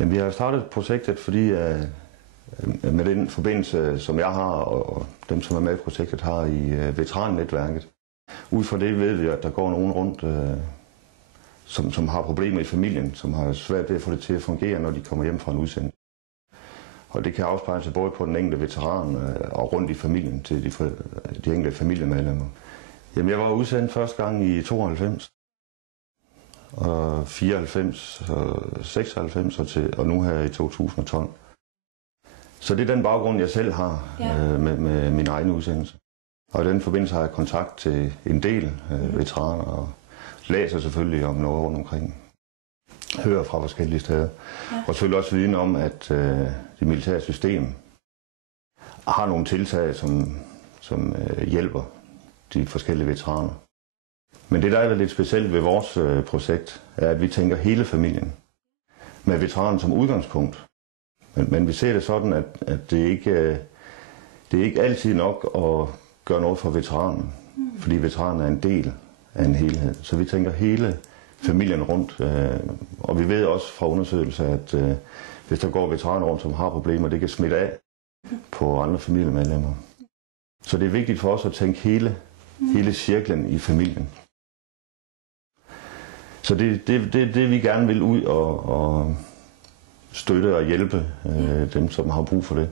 Jamen, vi har startet projektet, fordi med den forbindelse, som jeg har, og dem, som er med i projektet, har i veterannetværket. Ud fra det ved vi, at der går nogen rundt, som har problemer i familien, som har svært ved at få det til at fungere, når de kommer hjem fra en udsendelse. Og det kan afspejle sig både på den enkelte veteran og rundt i familien til de enkelte familiemedlemmer. Jamen, jeg var udsendt første gang i 92, og 94, og 96 og nu her i 2012. Så det er den baggrund, jeg selv har med min egen udsendelse. Og i den forbindelse har jeg kontakt til en del veteraner og læser selvfølgelig om noget rundt omkring. Hører fra forskellige steder. Ja. Og selvfølgelig også viden om, at det militære system har nogle tiltag, som hjælper de forskellige veteraner. Men det, der er lidt specielt ved vores projekt, er, at vi tænker hele familien med veteranen som udgangspunkt. Men vi ser det sådan, at det er ikke altid nok at gøre noget for veteranen, fordi veteranen er en del af en helhed. Så vi tænker hele familien rundt, og vi ved også fra undersøgelser, at hvis der går veteraner rundt, som har problemer, det kan smitte af på andre familiemedlemmer. Så det er vigtigt for os at tænke hele cirklen i familien. Så det vi gerne vil ud og støtte og hjælpe dem, som har brug for det.